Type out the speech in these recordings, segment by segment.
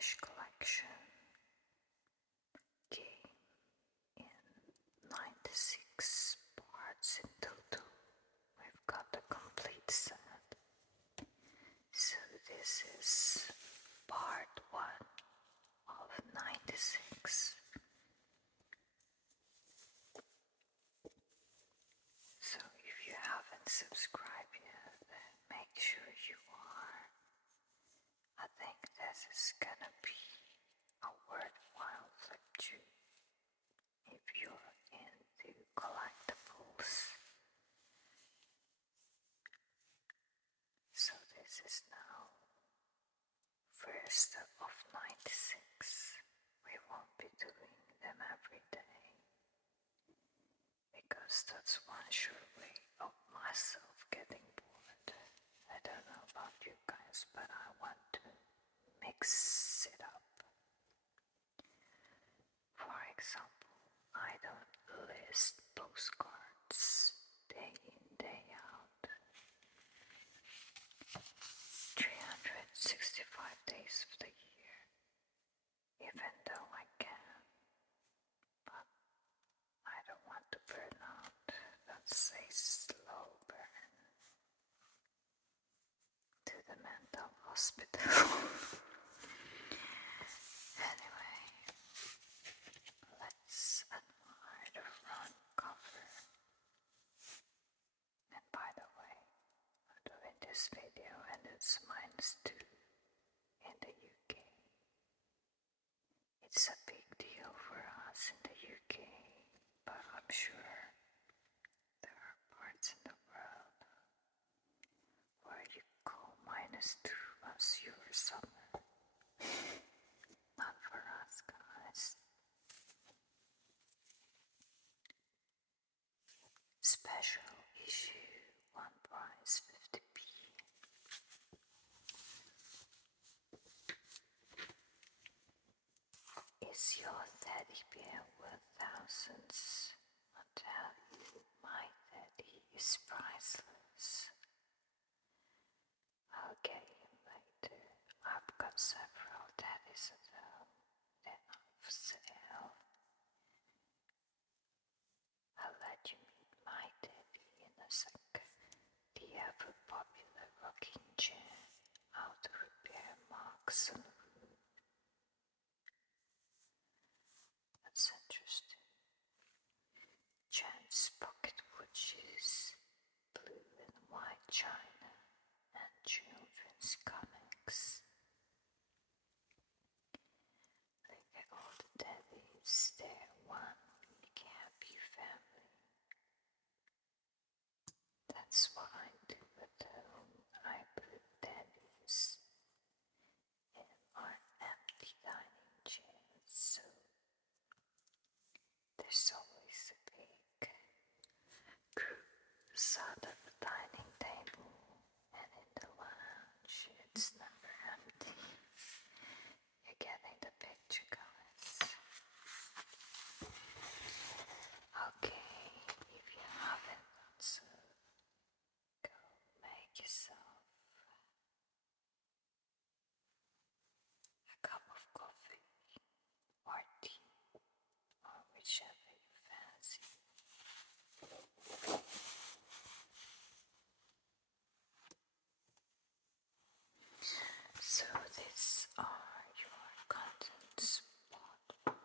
Cavendish collection came in 96 parts in total. We've got the complete set. So this is part 1 of 96. So if you haven't subscribed yet, then make sure you are. I think this is gonna be a worthwhile flip through if you're into collectibles. So this is now first of 96. We won't be doing them every day because that's one sure way of myself getting bored. I don't know about you guys, but I want to mix it up. For example, I don't list postcards day in, day out. 365 days of the year, even though I can, but I don't want to burn out. That's a slow burn to the mental hospital. Anyway, let's admire the front cover. And by the way, I'm doing this video and it's -2 in the UK. It's a big deal for us in the UK, but I'm sure there are parts in the world where you call -2 as your summer. Not for us, guys. Special issue, one price 50p. Is your teddy bear worth thousands? I tell you, my teddy is priceless. I'll get him later. I've got several teddies at home. They're not for sale. I'll let you meet my teddy in a sec. The ever popular rocking chair. How to repair marks on wood. That's interesting. Chance pocket watches, blue and white china, and children's comics. Look at all the teddies. They're one big happy family. That's what I do at home. I put teddies in our empty dining chairs, so there's always a big cruise out of the dining table, and in the lounge it's never empty. You're getting the picture, guys. Okay, if you haven't done so, go make yourself a cup of coffee or tea or whichever you fancy. So these are your contents. What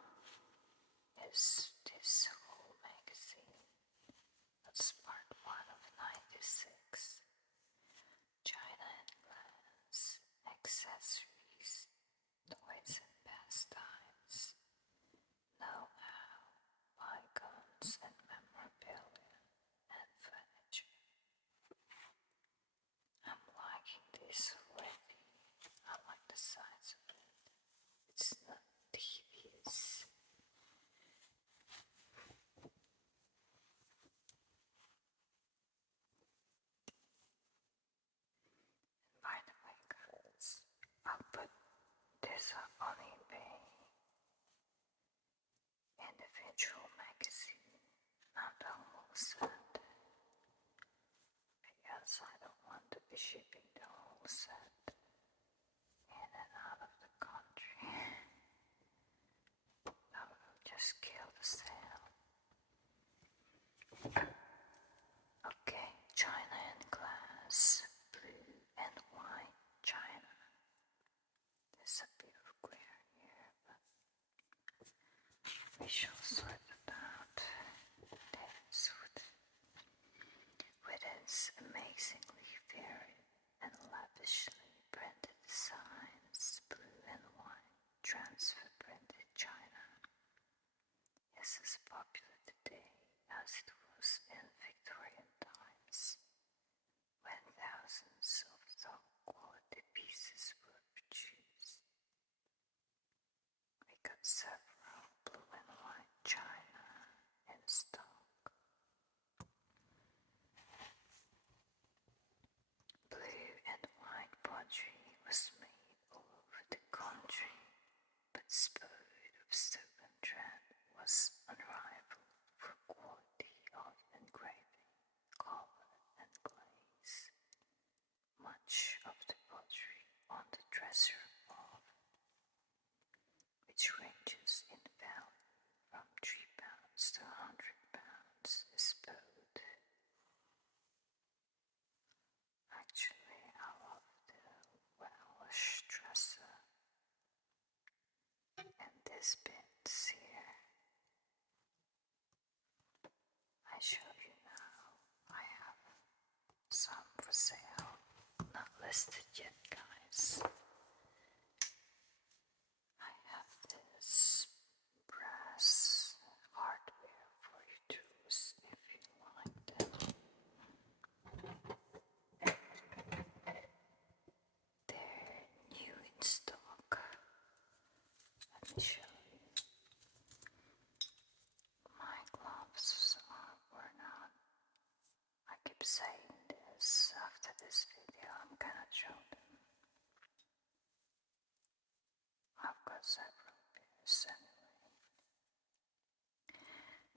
is this whole magazine? That's part 1 of 96. China and glass, accessories, toys and pastimes, know-how, icons and memorabilia, and furniture. I'm liking this already. I like the size of it. It's not tedious. By the way, guys, I'll put this up on eBay. Individual magazine, not the whole set, because I don't want to be shipping the whole set in and out of the country. stock. Blue and white pottery was made all over the country, but spode of Stoke-on-Trent was unrivaled for quality of engraving, color, and glaze. Much of the pottery on the dresser above, which ranges in value from £3 to £100, is bowed. Actually, I love the Welsh dresser, and this bits here. I show you now. I have some for sale, not listed yet, guys. I have this brass hardware for you to use if you like them. They're new in stock. Let me show you. My gloves are worn out. I keep saying this. After this video, I'm gonna show them. I've got several pairs anyway.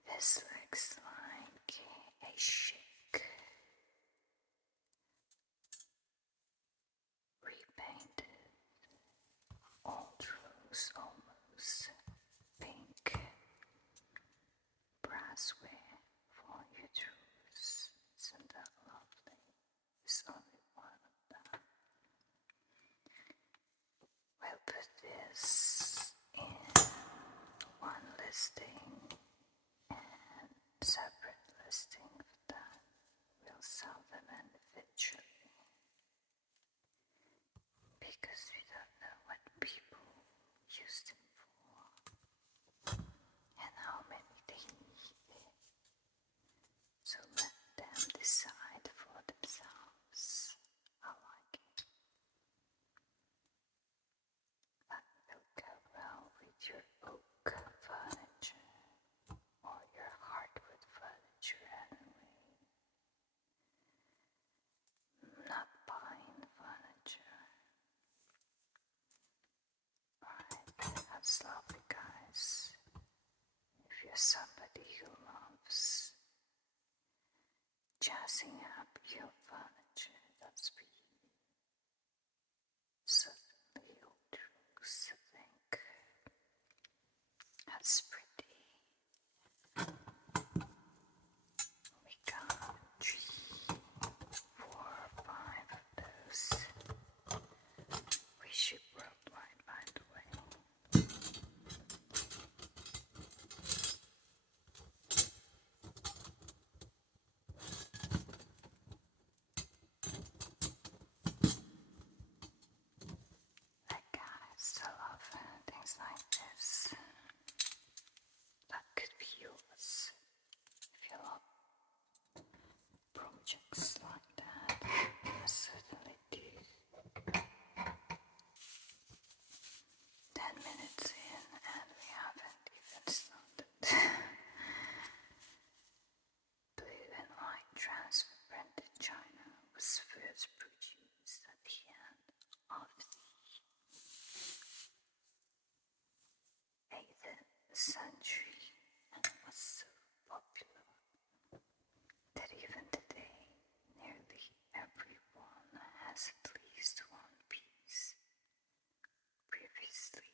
This looks like a chic repainted old rose, almost pink brassware for your jewels. Isn't that lovely? There's only one of them. We'll put this in one listing and separate listing for that. We'll sell them individually because we don't know what people use them for and how many they need. So let them decide for themselves. I like it. That will go well with your oak furniture or your hardwood furniture anyway. Not buying furniture. Alright, that's lovely, guys. If you're somebody who loves jazzing up your furniture, that's for you. Certainly old rose, I think. That's pretty. We got 3, 4, 5 of those. We ship worldwide, by the way. Guys, I love things like this. That could be yours if you love projects like that. I certainly do. 10 minutes in and we haven't even started. Blue and white transfer printed china was first produced at the end of the 8th century and was so popular that even today nearly everyone has at least one piece. Previously,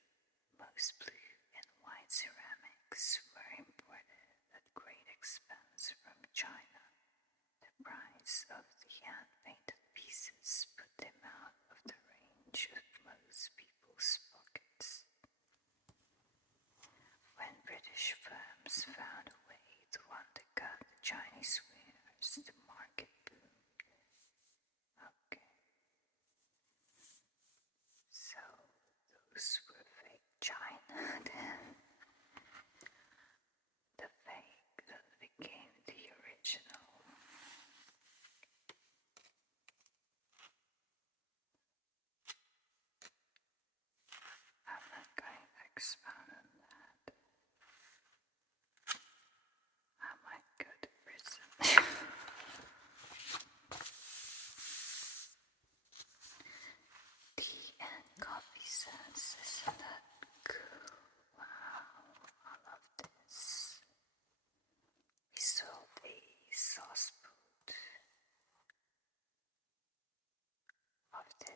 most blue and white ceramics were imported at great expense from China. The price of the hand-painted pieces put them out of the range of most people's pockets. When British firms found a way to undercut the Chinese wares, the market boomed. Okay. So those were fake China then. The fake that became the original. I'm not going to expound on that. I'm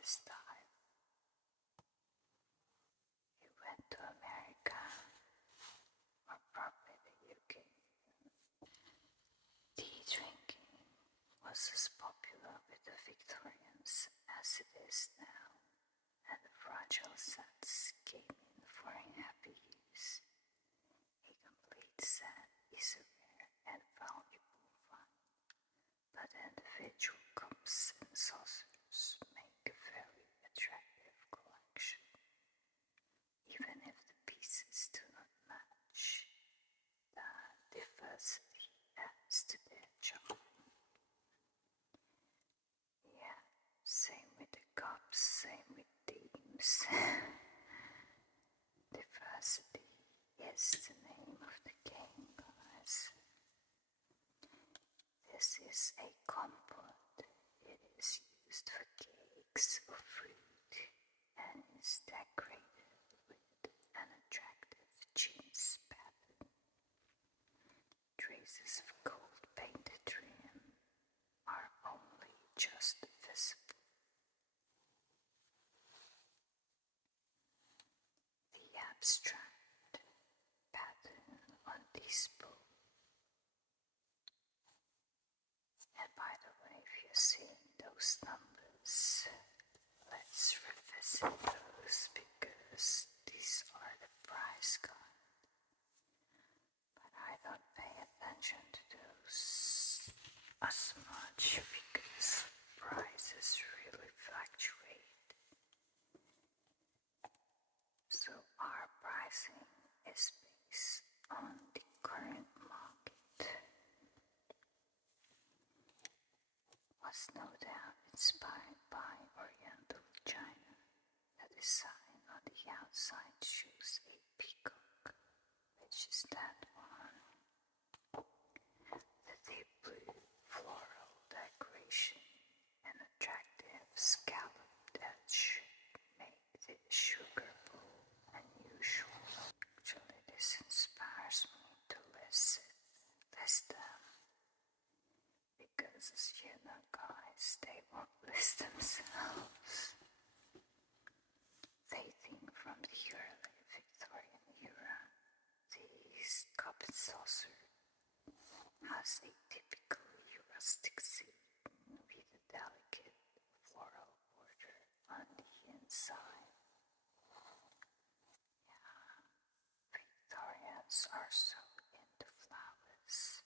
style. He went to America, or probably the UK. Tea drinking was as popular with the Victorians as it is now, and the fragile sets came in for a happy use. A complete set is a rare and valuable find, but individual cups and saucers make a very attractive collection, even if the pieces do not match. The diversity adds to their charm. Yeah, same with the cups, same with themes. Diversity is the name of the game, guys. This is a compote. It is used for cakes or fruit and is decorated with an attractive jeans pattern. Traces of gold painted trim are only just visible. The abstract pattern on this bowl. And by the way, if you're seeing those numbers, let's revisit those because these are the price guide. But I don't pay attention to those as much because prices really fluctuate. So our pricing is based on the current market. Was no doubt inspired by Oriental China. The design on the outside shows a peacock, which is that one. The deep blue floral decoration and attractive scalloped edge make the sugar bowl unusual. Actually, this inspires me to list them. Because as you know, guys, they won't list themselves. Dating from the early Victorian era, this cup and saucer has a typically rustic scene with a delicate floral border on the inside. Yeah, Victorians are so into flowers.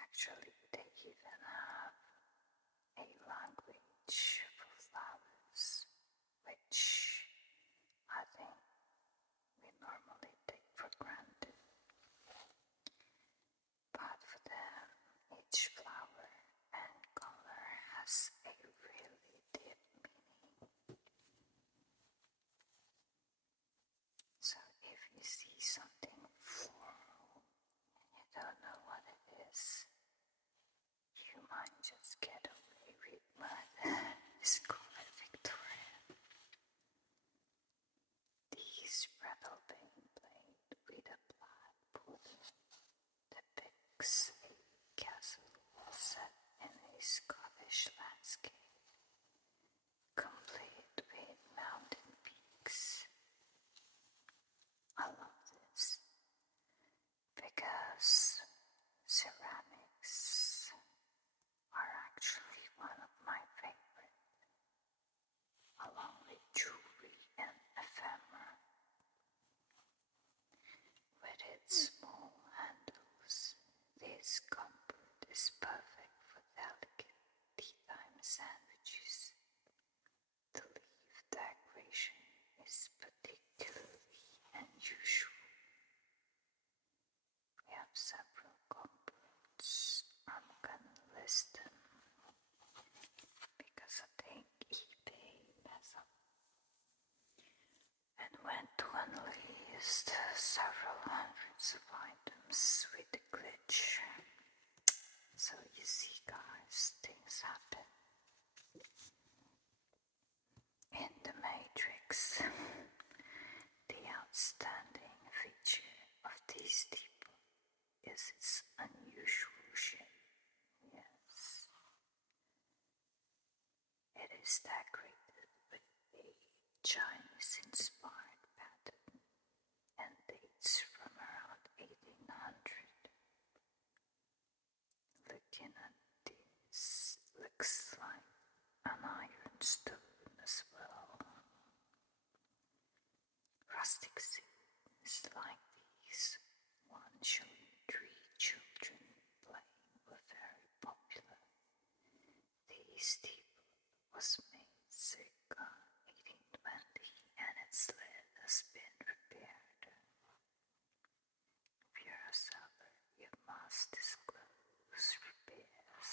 Actually, they even have a language for flowers, which I think we normally take for granted. But for them, each flower and color has a really deep meaning. So if you see something floral and you don't know what it is, you might just get away with what is called Victorian. These rattle-pane plate with a black border depicts a castle set in a Scottish landscape, complete with mountain peaks. I love this because ceramics are actually one of my favorite, along with jewelry and ephemera. With its small handles, this compote is perfect for delicate tea-time sandwiches. The leaf decoration is particularly unusual. We have several compotes. I'm gonna list them because I think eBay has up and went to unlist several hundreds of items with the glitch. So you is decorated with a Chinese-inspired pattern and dates from around 1800. Looking at this, looks like an iron stone as well. Rustic scenes like these, one showing 3 children playing, were very popular. This steeple was made circa 1820 and its lid has been repaired. If you're a seller, you must disclose repairs.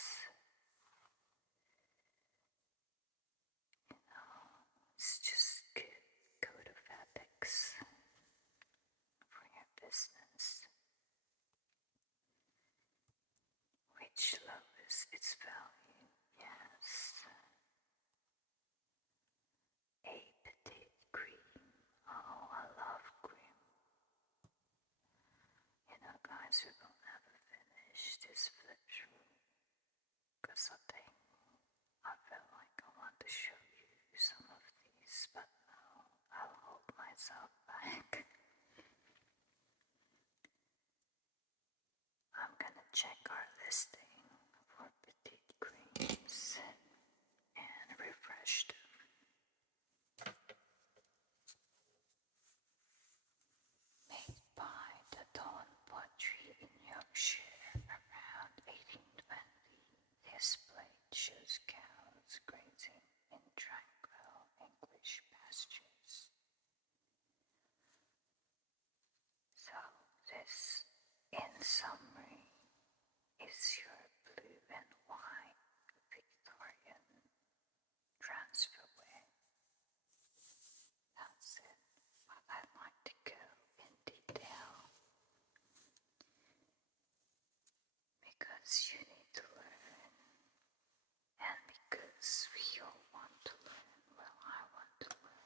It's just good code of ethics for your business, which lowers its value. Yes. A petite cream. Oh, I love cream. You know, guys, we will never finish this flip through because I think I feel like I want to show you some of these, but no, I'll hold myself back. I'm gonna check our listing for petite creams and refresh them. Made by the Dawn Pottery in Yorkshire around 1820, this plate shows cows grazing in tranquil English pastures. So this, in summary, is your blue and white Victorian transferware. That's it, but I'd like to go in detail because you need to learn, and because we all want to learn. Well, I want to learn.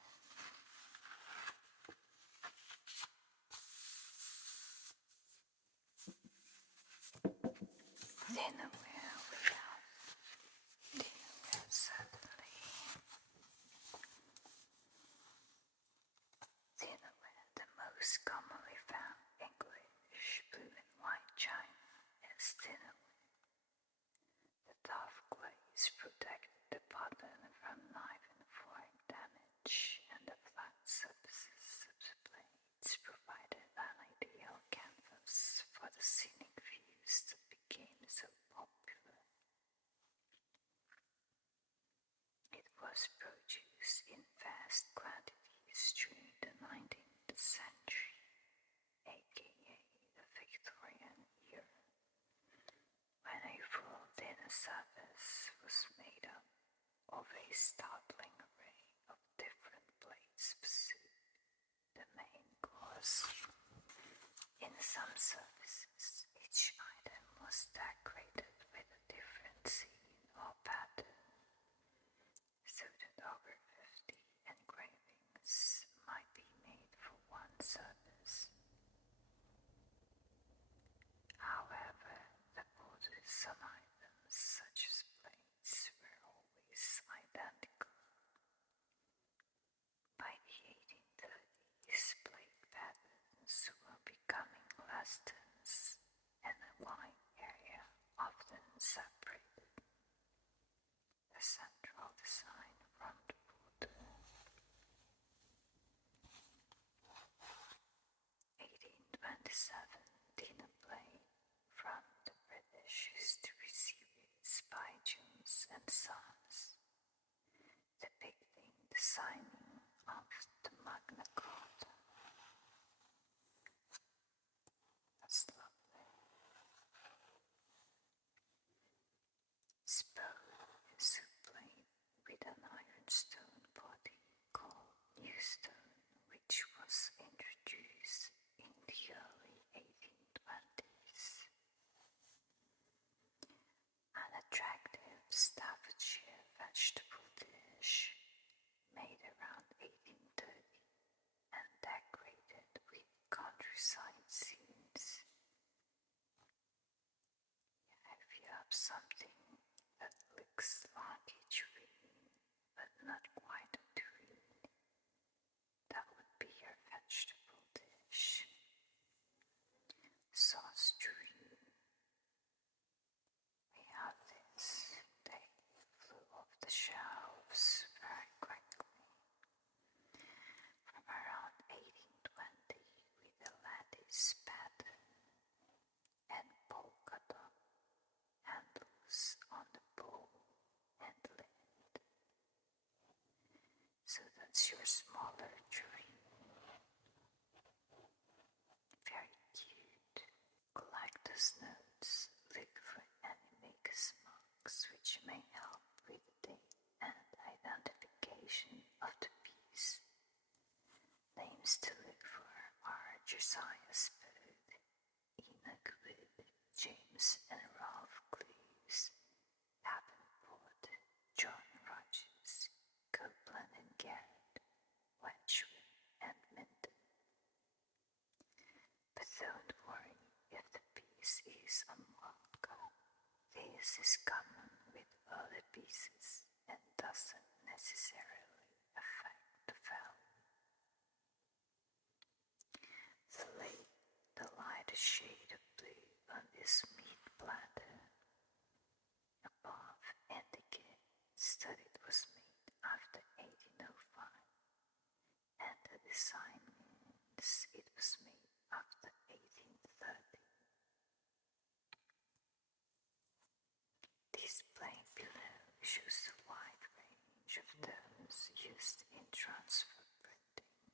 Dinnerware without dinnerware, certainly. Dinnerware, the most commonly found English blue and white china, is dinnerware. The tough glaze protected the button from knife and fork damage, and the flat surfaces of the plates provided an ideal canvas for the scenic views that became so popular. It was produced in vast quantities during the 19th century, aka the Victorian era, when a full dinner service was made up of a startling array of different plates to suit the main course. In some services, each item was decorated with a different scene or pattern, so that over 50 engravings might be made for one service. However, the borders on items such as plates were always identical. By the 1830s, plate patterns were becoming less dense, and a wide area often separated the central design from the border. 1827 dinner plate from the British History series by Jones and Sons, depicting the signing of the Magna Carta. That's lovely. Spode is a plate with an ironstone body called Newstone, which was introduced in the early 1820s. An attractive Staffordshire vegetable dish made around 1830 and decorated with countryside scenes. If you have something that looks like a tree but not quite a tureen. That would be your vegetable dish. Sauce tureen. We have this. They flew off the shelves very quickly. From around 1820 with the lattice pattern and polka dot handles on the bowl and lid. So that's your smaller tureen. Very cute. Collector's notes. Look for animagus marks which may help with the date and identification of the piece. Names to look for are Josiah Spode, Enoch Wood, James and Ralph Cleves, Davenport, John Rogers, Copeland and Garrett, Wedgwood and Minton. But don't worry if the piece is unmarked. This is common with other pieces and doesn't necessarily affect the value. The lighter shade of blue on this meat platter above indicates that it was made after 1805, and the design means it was made after 1830. Display below shows the wide range of terms used in transfer printing.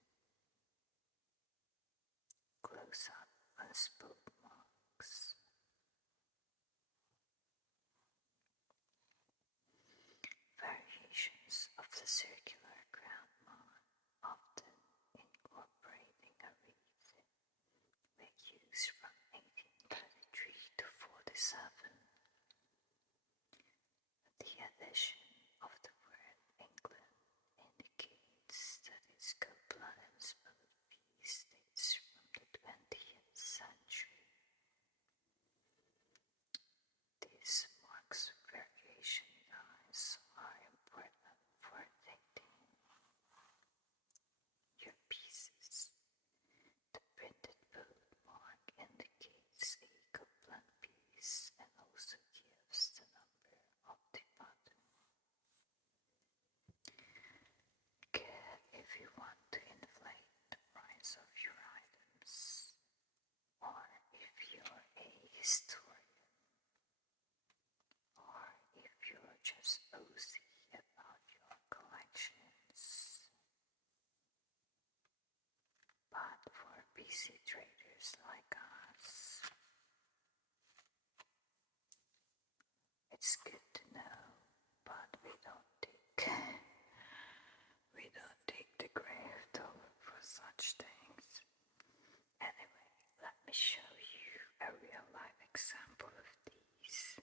Close-up unspoke marks. Variations of the circular ground mark, often incorporating a wreath, were used from 1833 to 47. The addition of the word England indicates that its Copeland smooth piece dates from the 20th century. These marks variation dies are important for dating your pieces. The printed boat mark indicates a Copeland piece and also gives the number of the pattern. Good if you want to inflate the price of your items, or if you're a historian, or if you're just OC about your collections. But for busy traders like us, it's good to know, but we don't dig the grave to look for such things. Anyway, let me show you a real life example of these.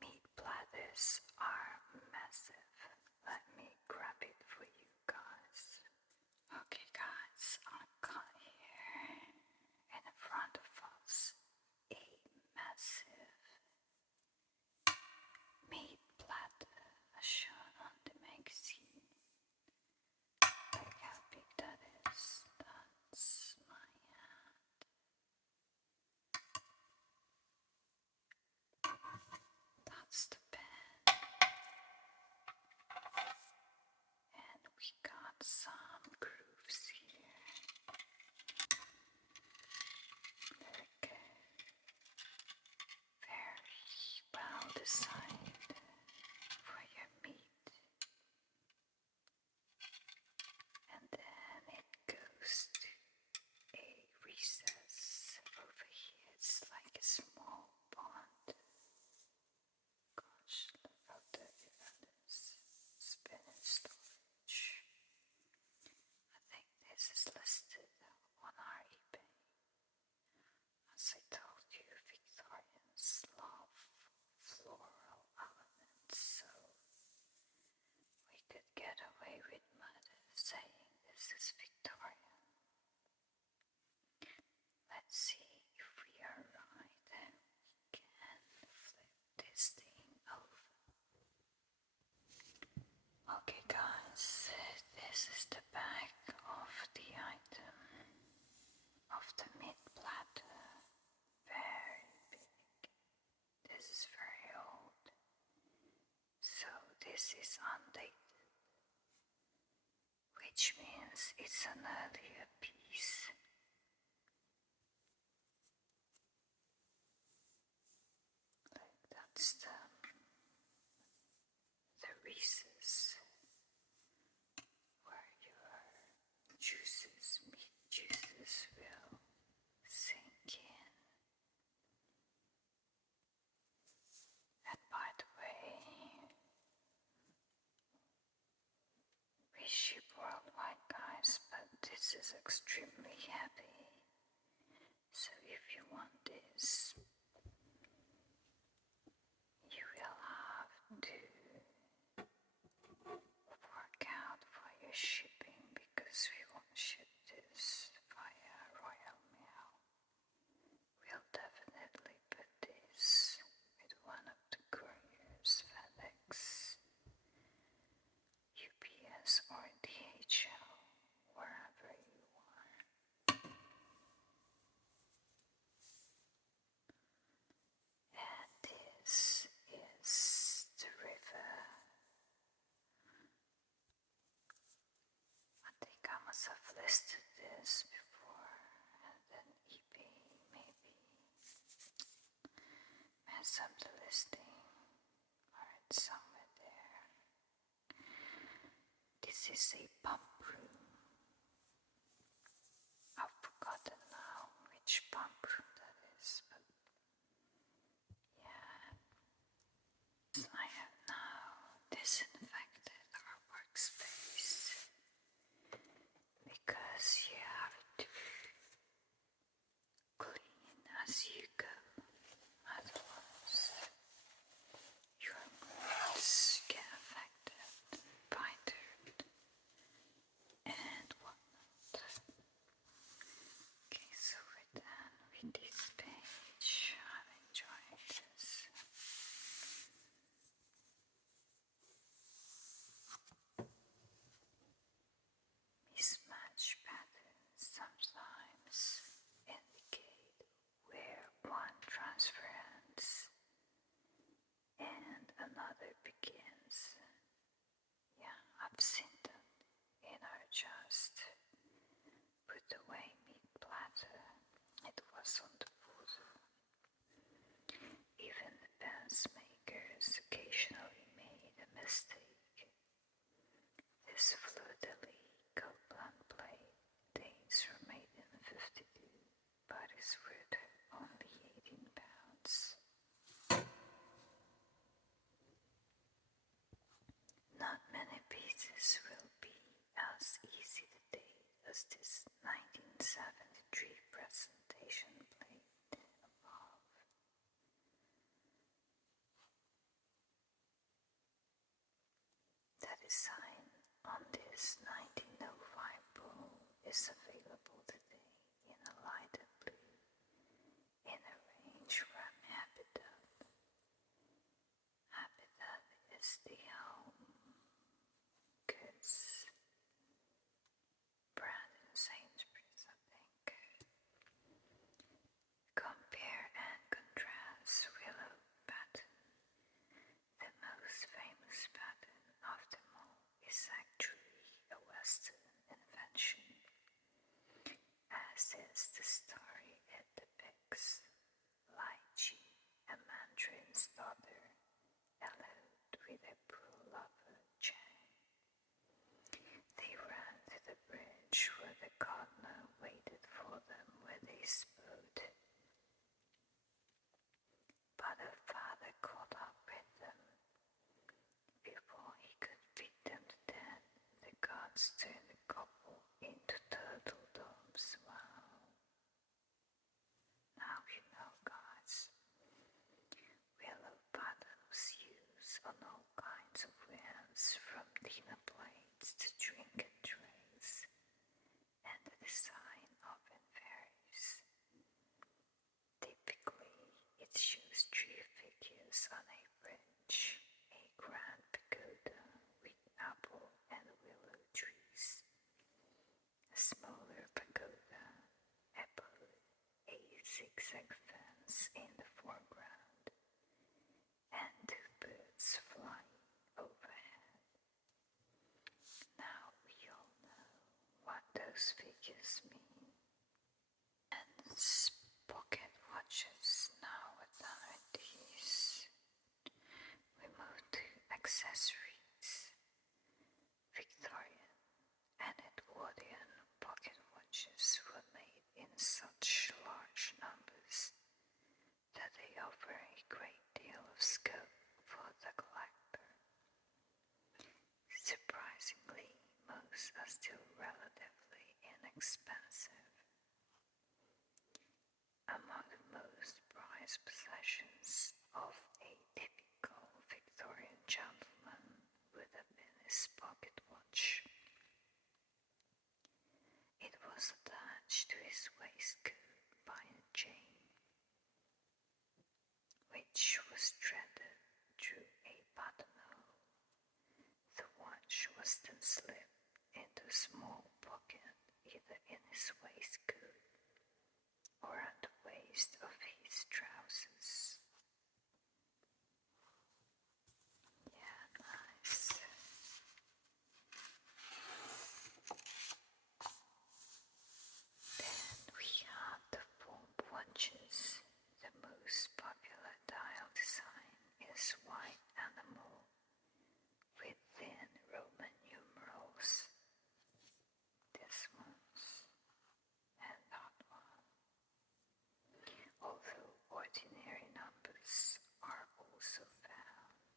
Meat platters are massive. Let me grab it for you guys. Okay guys, I've got here in front of us a massive meat platter as shown on the magazine. Look how big that is. That's my hand. That's the pen. And we got some grooves here. Look. Very well designed for your meat. And then it goes to a recess over here. It's like a small pond. this is undated, which means it's an earlier piece. Like that's the recess where your meat juices will sink in. And by the way, we ship worldwide, guys, but this is extremely heavy. So if you want this, you will have to work out for your shipping because we won't ship this via Royal Mail. We'll definitely put this with one of the couriers, FedEx, UPS, or DHL, wherever you are. And this is the river. I think I must have listed this before, and then eBay maybe messed up the listing, or it's somewhere there. This is a pump room. I've forgotten now which pump room that is, but yeah. I have now disinfected our workspace because you have to clean as you go, otherwise your moves get affected by dirt and whatnot. Okay, so we're done with this page. I'm enjoying this. Mismatched patterns sometimes indicate where one transfer ends and another begins. Yeah, I've seen that in our just put away meat platter. It was on the Wardour. Even the best makers occasionally made a mistake. This fleur-de-lis Copeland plate dates from 1852, but is worth only 18 pounds. Not many pieces will be as easy to date as this 1973 presentation plate above. The design on this 1905 bowl is available today in a lighter blue in a range from Habitat. Habitat is the home goods brand in Sainsbury's, I think. Compare and contrast willow pattern. The most famous pattern of them all is actually a Western invention, as is the story it depicts. Lychee, a mandarin's daughter, eloped with a poor lover, Chang. They ran to the bridge where the gardener waited for them with his boat. But her father caught up with them. Before he could beat them to death, the gods turned the couple into turtle doves. Wow. Now you know, guys. Willow pattern was used on all kinds of wares, from dinner plates to trinket trays, and the design often varies. Typically, it shows three figures on a bridge, a grand pagoda with apple and willow trees, clothes are still relatively inexpensive. Among the most prized possessions of a typical Victorian gentleman would have been his pocket watch. It was attached to his waistcoat by a chain, which was threaded through a buttonhole. The watch was then slipped into a small pocket either in his waistcoat or at the waist of his trousers. Yeah, nice. Then we have the fob watches. The most popular dial design is white enamel with thin Roman numerals. This one's and that one. Although ordinary numbers are also found.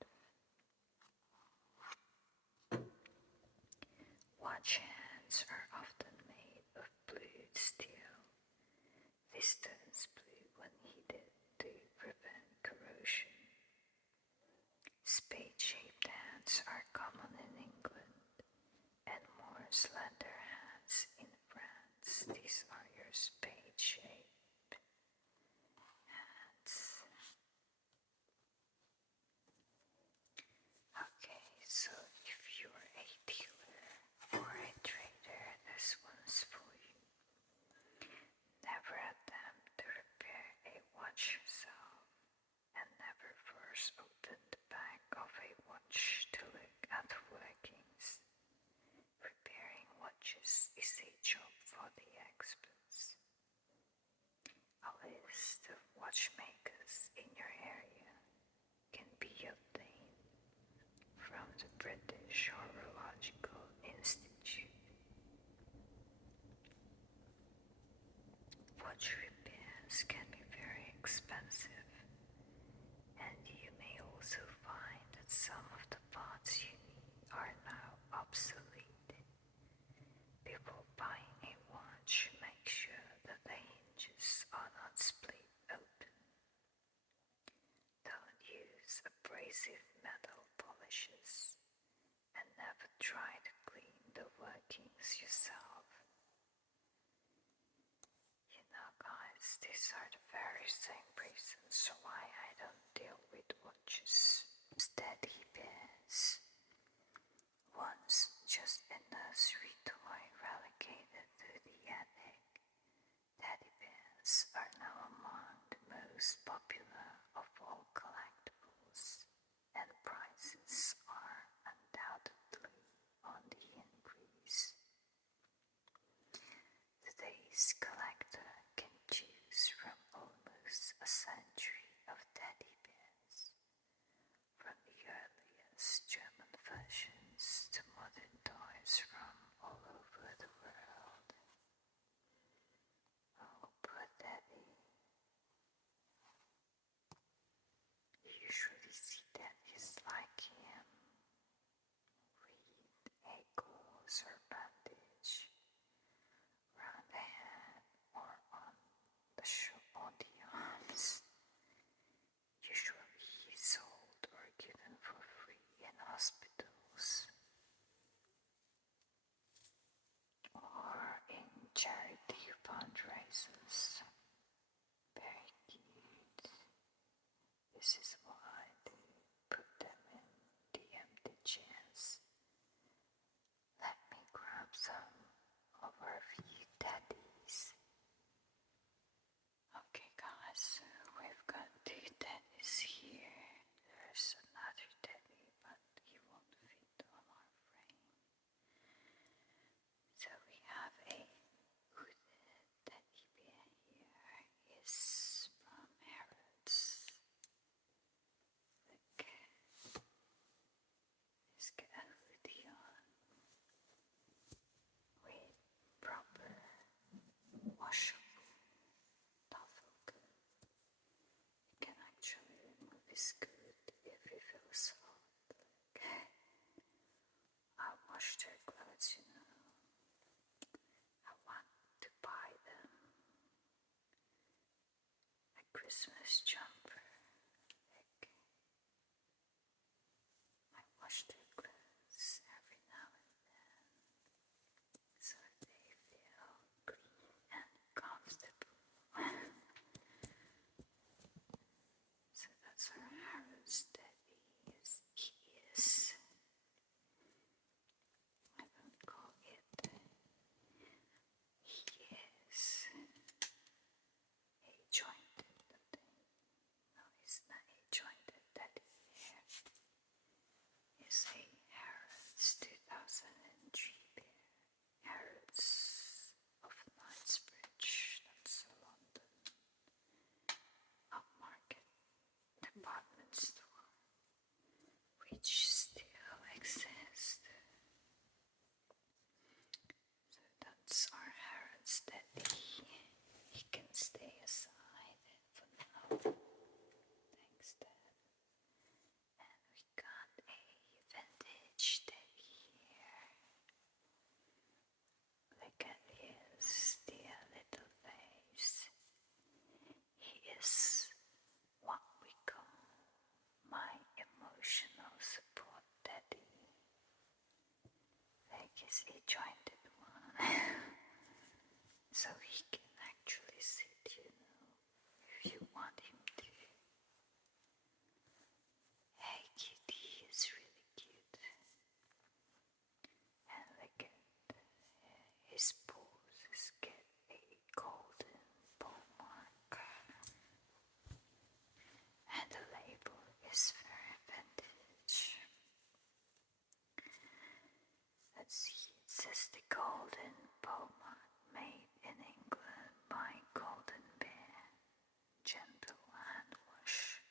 Watch hands are often made of blued steel. This turns blue when heated to prevent corrosion. Spade-shaped hands are common in England and more slender hands in France. These are your spade-shaped hands. Okay, so if you're a dealer or a trader, this one's for you. Never attempt to repair a watch yourself, and never first open the back of a watch to look at the workings. Repairing watches is a job for the experts. A list of watchmakers in your area can be obtained from the British Horological Institute. Watch repairs can be very expensive, and you may also find that some of the parts you need are now obsolete. Before buying a watch, make sure that the hinges are not split open. Don't use abrasive metal polishes, and never try to clean the workings yourself. You know, guys, these are the very same reasons why I don't deal with watches. Teddy bears. Once just a nursery toy relegated to the attic, teddy bears are now among the most popular of all collectibles, and prices are undoubtedly on the increase. Today's collector can choose from almost a century of teddy bears, from the earliest German versions to modern toys from all over the world. Oh, poor teddy. You usually see daddies like him with a gauze or bandage around the head or on the arms. Usually sold or given for free in hospitals or in charity fundraisers. Very cute. This is why they put them in the empty chairs. Let me grab some of our few teddies. Okay, guys, we've got 2 teddies here. There's another teddy, but he won't fit on our frame. So we have a hooded teddy bear here. He's from Harrods. Look, he's got a hoodie on with proper washable duffel coat. You can actually remove his coat if he feels hot. Look, I wash their clothes, you know. Christmas jumper. I wash their clothes every now and then so they feel clean and comfortable. So that's our Harrod's daddy. He is, I don't call it, he is a-jointed, no, he's not a-jointed daddy here. He's a Harrod's 2003 pair. Harrods of Knightsbridge, that's a London upmarket department store, which still exists. So that's our Harrods daddy. He can stay aside for now. Thanks, Dad. And we got a vintage daddy here. Look at his dear little face. He is what we call my emotional support daddy. Like his a-jointed one. So he can actually sit, if you want him to. Hey kitty, is really cute. And look at his paws get a golden paw mark. And the label is very vintage. Let's see, it says the golden paw mark made in England by Golden Bear. Gentle hand wash.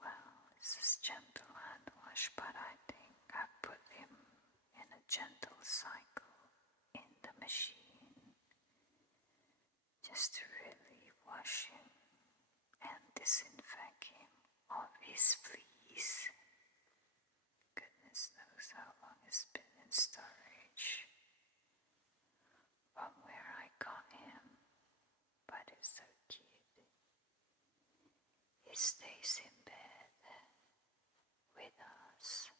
Well, this is gentle hand wash, but I think I put him in a gentle cycle in the machine just to really wash him and disinfect him of his fleas. Goodness knows how long it's been in storage from where I got him, but it's so cute. He stays in bed with us.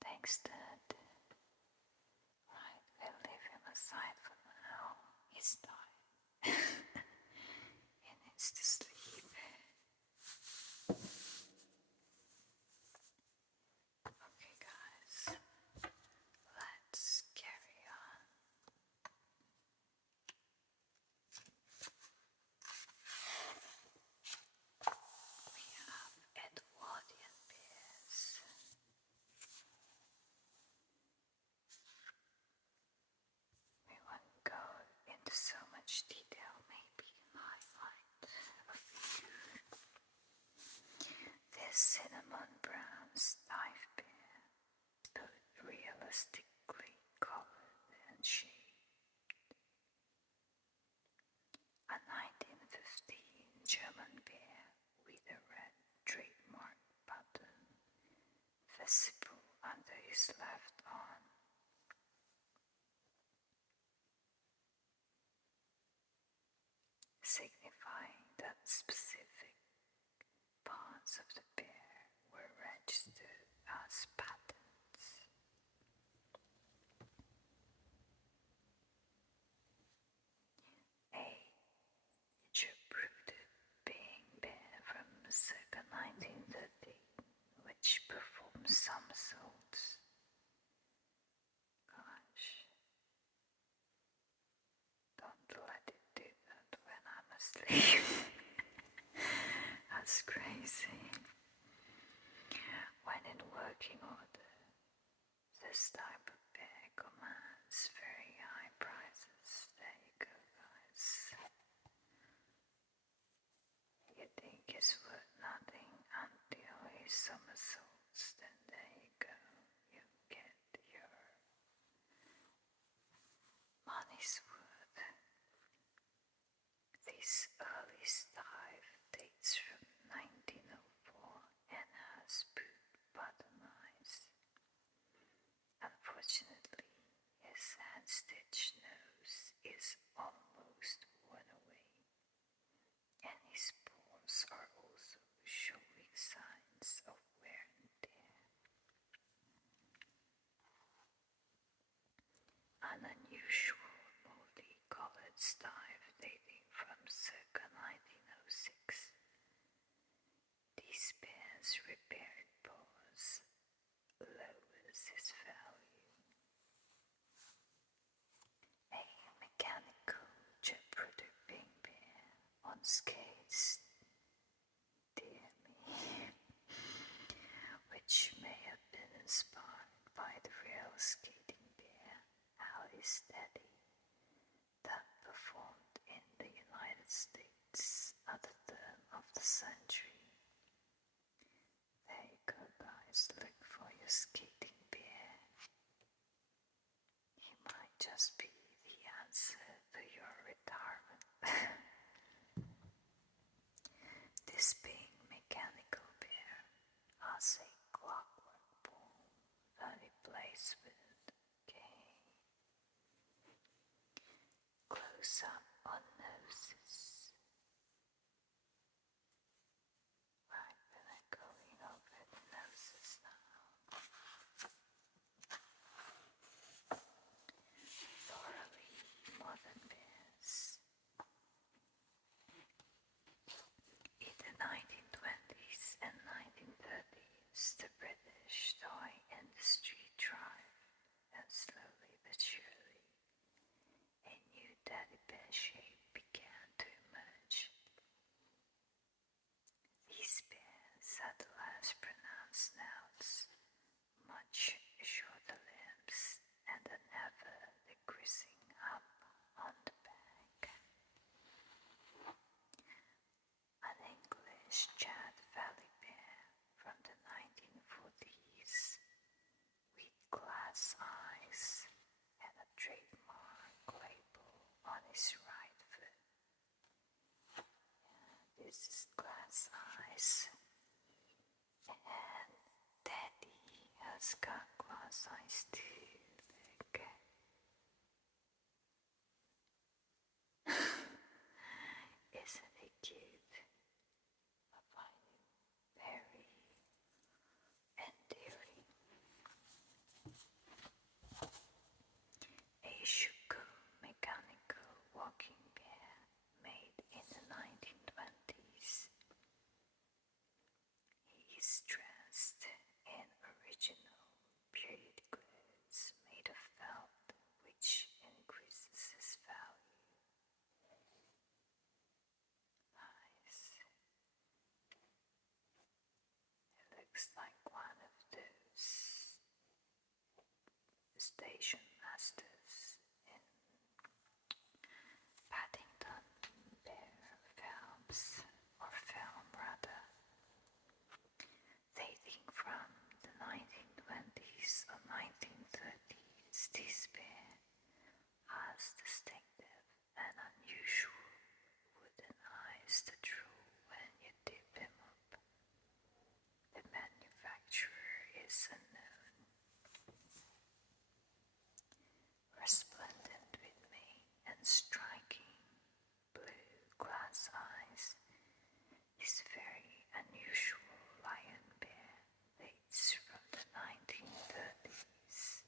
Thanks, Dad. Right, we'll leave him aside for now. He's tired. He needs to sleep. Okay, guys, let's carry on. We have Edwardian bears. We won't go into so much detail, maybe highlight a few. This cinnamon brown stiff bear, but realistically colored and shaped. A 1915 German bear with a red trademark button visible under his left arm. Signifying that specific parts of the bear were registered as patents. A Gingerbread being bear from circa 1930, which performs somersaults. Gosh, don't let it do that when I'm asleep. That's crazy. When in working order, this type of bear commands very high prices. There you go, guys. You think it's worth nothing until he somersaults, then there you go. You get your money's worth. This early style dates from 1904 and has boot button eyes. Unfortunately, his hand-stitched nose is almost worn away, and his paws are also showing signs of wear and tear. An unusual multicolored style dating from circa 1906. These bears' repaired paws lowers his value. A mechanical jet-producing bear on skates, dear me, which may have been inspired by the real skating bear, Alice Daddy, that performed in the United States at the turn of the century. There you go, guys, look for your skating bear. He might just be the answer to your retirement. This being mechanical bear has a clockwork ball that he plays with. Okay. Close up on noses. Right, we're going over the noses now. Thoroughly modern bears. In the 1920s and 1930s, the British toy industry thrived, and slowly but surely, a new teddy bear shape began to emerge. These bears had less pronounced snouts, much shorter limbs, and an ever-decreasing hump on the back. An English Chad Valley bear from the 1940s, with glass eyes and a trademark label on his right foot. This is glass eyes, and Daddy has got glass eyes too. Look. Isn't he cute? I find him very endearing. A Shuko mechanical walking bear made in the 1920s. He is dressed in original period clothes made of felt, which increases his value. Nice. It looks like one of those station masters in Paddington Bear films, or film rather, dating from the 1920s or 1930s. This bear has distinctive and unusual wooden eyes that drool when you dip him up. The manufacturer is unknown. Resplendent with mane and striking blue glass eyes, this very unusual lion bear dates from the 1930s.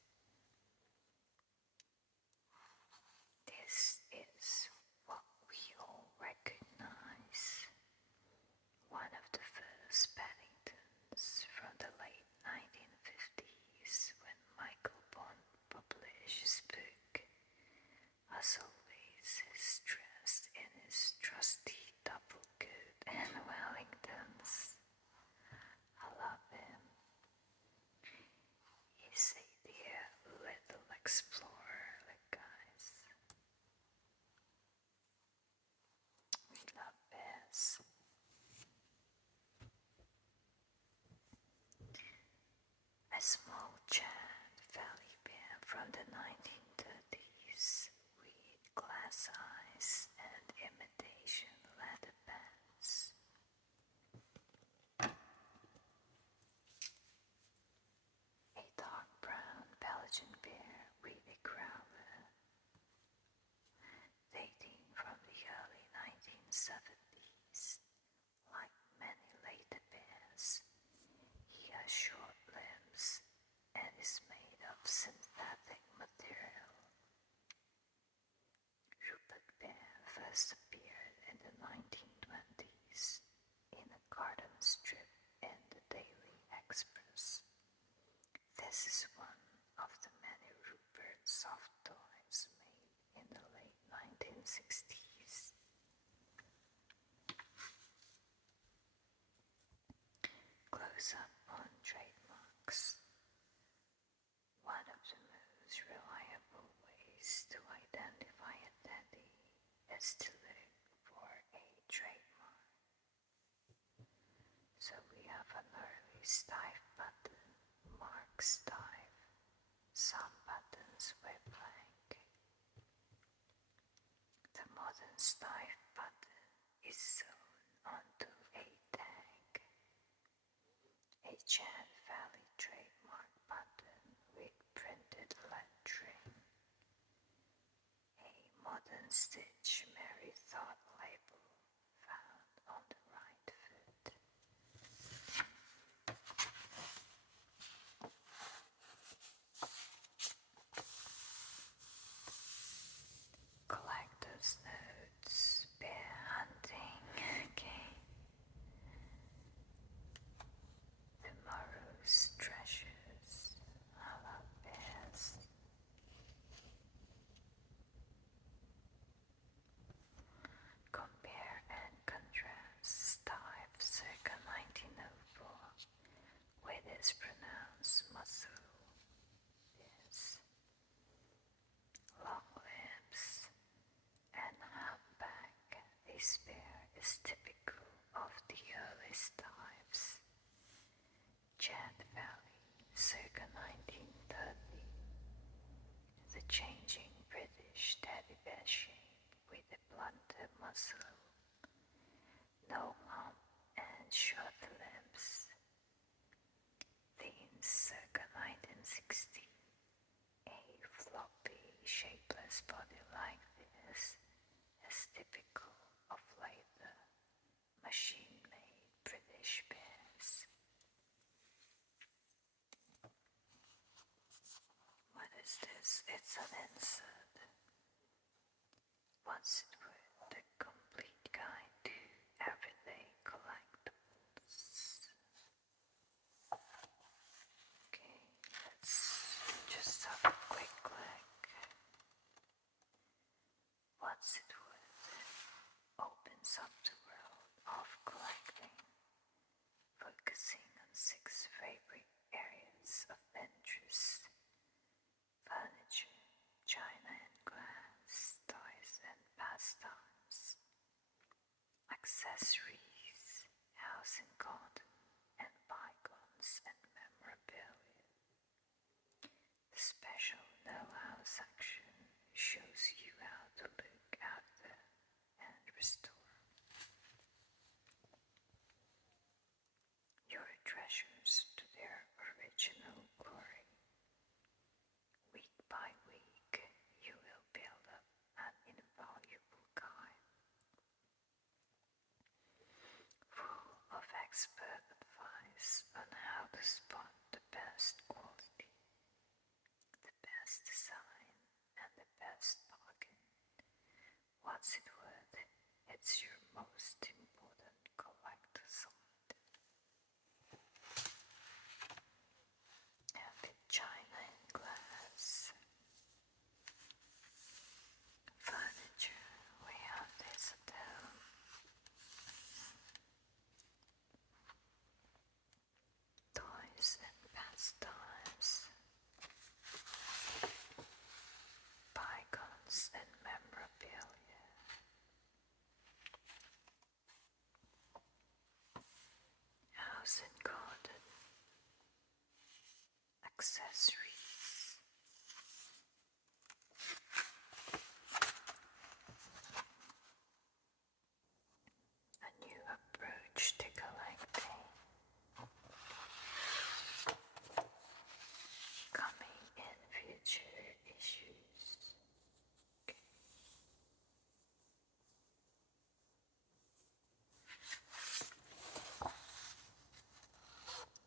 This is what we all recognize. One of the first Paddingtons from the late 1950s, when Michael Bond published his book. As always, he's dressed in his trusty double coat and Wellingtons. I love him. He's a dear little explorer, like guys. We love bears. A small Chad Valley bear from the 1930s, with glass eyes and imitation leather pants. A dark brown Belgian bear with a growler. first appeared in the 1920s in a carton strip in the Daily Express. This is one of the many Rupert soft toys made in the late 1960s. Close-up on trademarks. One of the most reliable ways to identify a teddy is to look for a trademark. So we have an early stiff button marked stiff, some buttons were blank. The modern stiff button is sewn onto a tag. A Chan Valley trademark button with printed lettering. A modern stitch Mary Thought label found on the right foot. Collector's notes, bear hunting, okay. Tomorrow's treasures, I love bears. Compare and contrast Stiff circa 1904 with its pronounced muscle. Yes. Long limbs and humpback. This bear is typical of the early Stives. Chan Valley, circa 1930. The changing British teddy bear shape with a blunter muzzle, no hump and short limbs. Themes circa 1960. A floppy, shapeless body like this is typical of later, machine-made British bears. What is this? It's an insert. What's it worth? The complete guide to everyday collectibles. Okay, let's just have a quick look. What's it worth? Opens up the world of collecting, focusing on 6 favorite areas of interest: furniture, china and glass, toys and pastimes, accessories, house and garden, and bygones and memorabilia. The special know-how section shows you how to look after and restore your treasures to their original glory. Week by week, you will build up an invaluable guide full of expert advice on how to spot the best quality, the best design, and the best bargain. What's it worth? It's your most important collector's item. And with china and glass. Furniture, we have this at home. Toys and pastimes. Bygones and memorabilia. House and garden. Accessories. A new approach to collecting. Coming in future issues. Okay.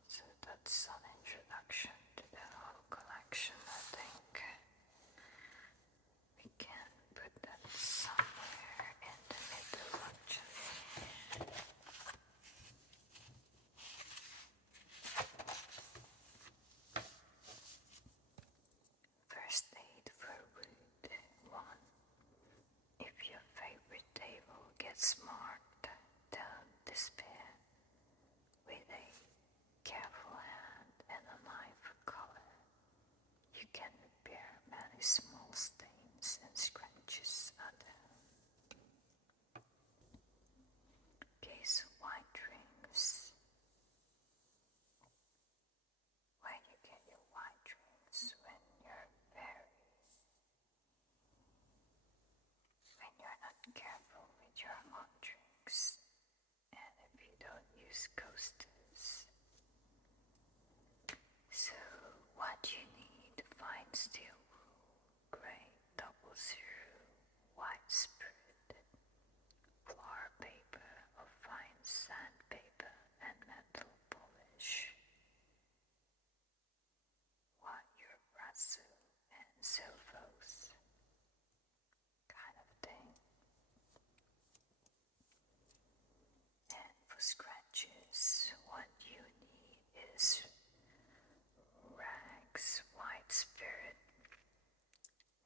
So that's an introduction to the whole collection, I think. We can put that somewhere in smart, don't despair. With a careful hand and an eye for color, you can repair many small stains and scratches on them. Case of white rings. When you get your white rings, when you're not careful with your hot drinks, and if you don't use coasters. So what you need: fine steel wool, gray 00, white spirit, flour paper or fine sandpaper, and metal polish. Wire brasso and silvos kind of thing. And for scratches, what you need is rags, white spirit,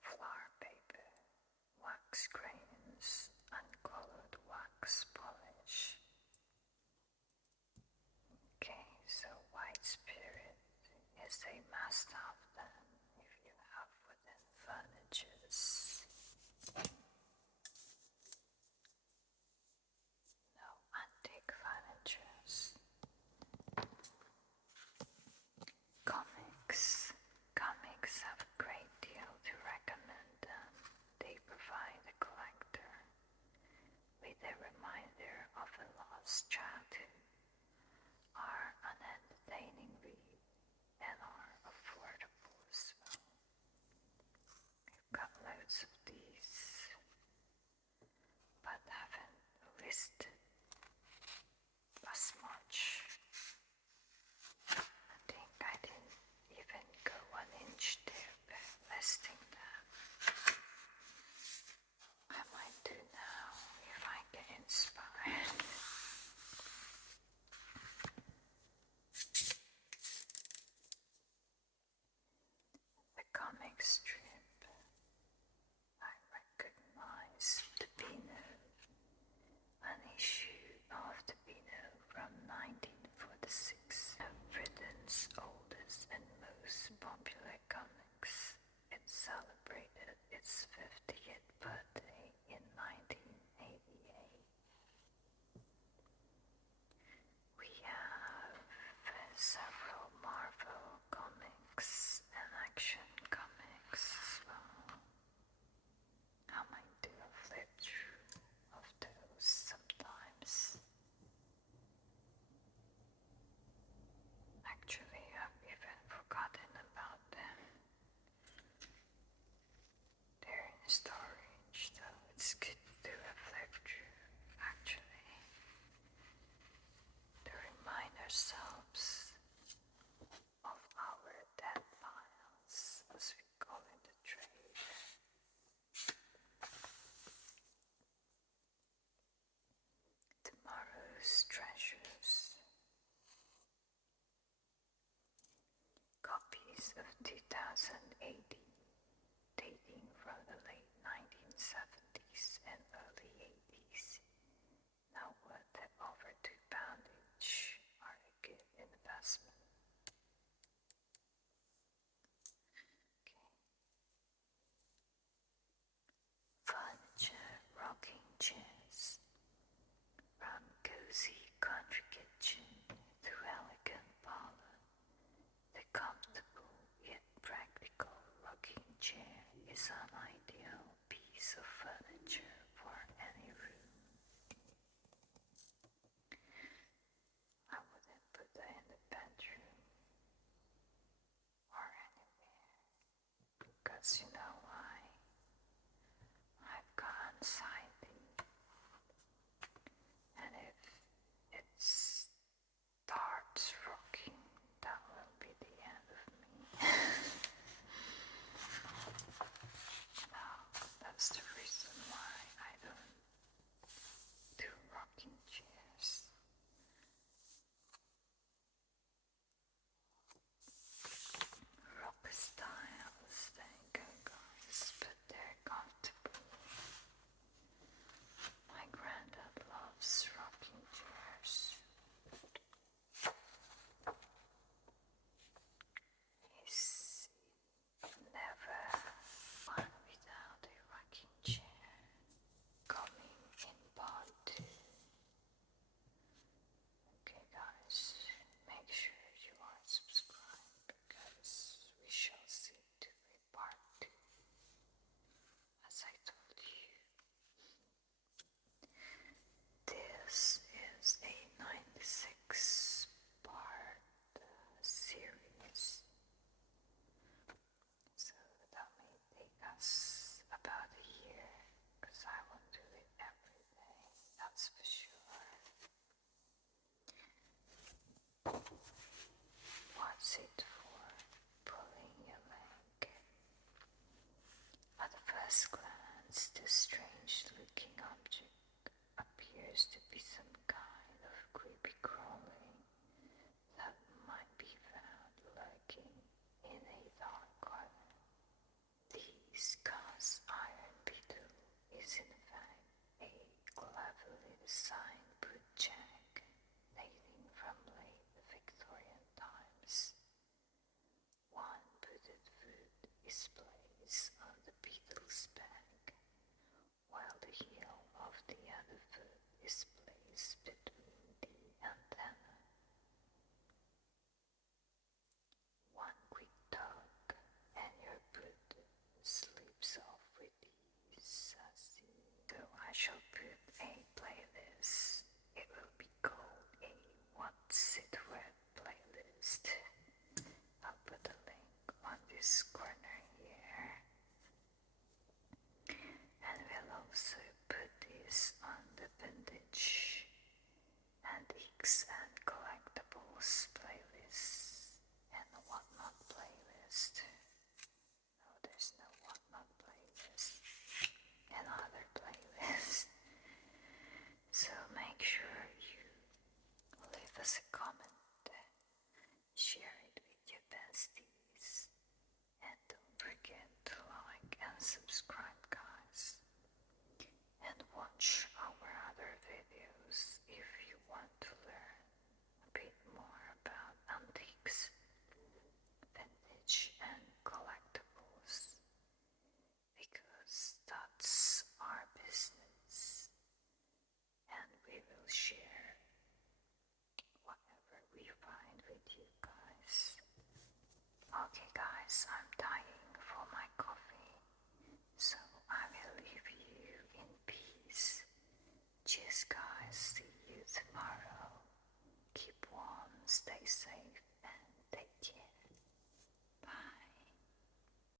flour paper, wax crayons, uncolored wax polish. Okay, so white spirit is a must-have then if you have wooden furnitures. No antique furnitures. Comics. Comics have a great deal to recommend them. They provide the collector with a reminder of a lost childhood, are an entertaining read, and are affordable as well. We've got loads of these, but haven't listed as much. I think I didn't even go 1 inch deep listing them. I might do now if I get inspired. The comic strip. I recognize the Beano, an issue of the Beano from 1946, Britain's oldest and most popular comics. It celebrated its 50th birthday in 1988. We have several Marvel comics and action comics as well. I might do a flip through of those sometimes. Actually, I've even forgotten about them. They're in storage, so it's good to do a flip through, actually, to remind ourselves of our dead files, as we call in the trade. Tomorrow's treasures. Copies of 2080, dating from the late 1970s and early 80s, now worth over £2 each, are a good investment. Okay. Furniture, rocking chairs, from cozy country kitchen to elegant parlor, the comfortable yet practical that's for sure. What's it for? Pulling your leg. At first glance, this strange-looking object appears to be some kind of creepy crawling that might be found lurking in a dark corner. This cast iron beetle is in fact a cleverly designed boot jack dating from late Victorian times. One booted foot is placed on the beetle's back, while the heel of the other foot is placed between the antenna. One quick tug, and your boot slips off with ease. So I shall put a playlist. It will be called a What's It Worth playlist. I'll put a link on this corner here. And we'll also put this on the vintage, antiques and collectibles playlist and the whatnot playlist. No, there's no whatnot playlist and other playlists. So make sure you leave us a comment, share it with your besties, and don't forget to like and subscribe, guys. And watch our other videos if you want to learn a bit more about antiques, vintage and collectibles, because that's our business and we will share whatever we find with you guys. Okay guys, I'm dying for my coffee, so I will leave you in peace. Cheers guys, see you tomorrow. Keep warm, stay safe.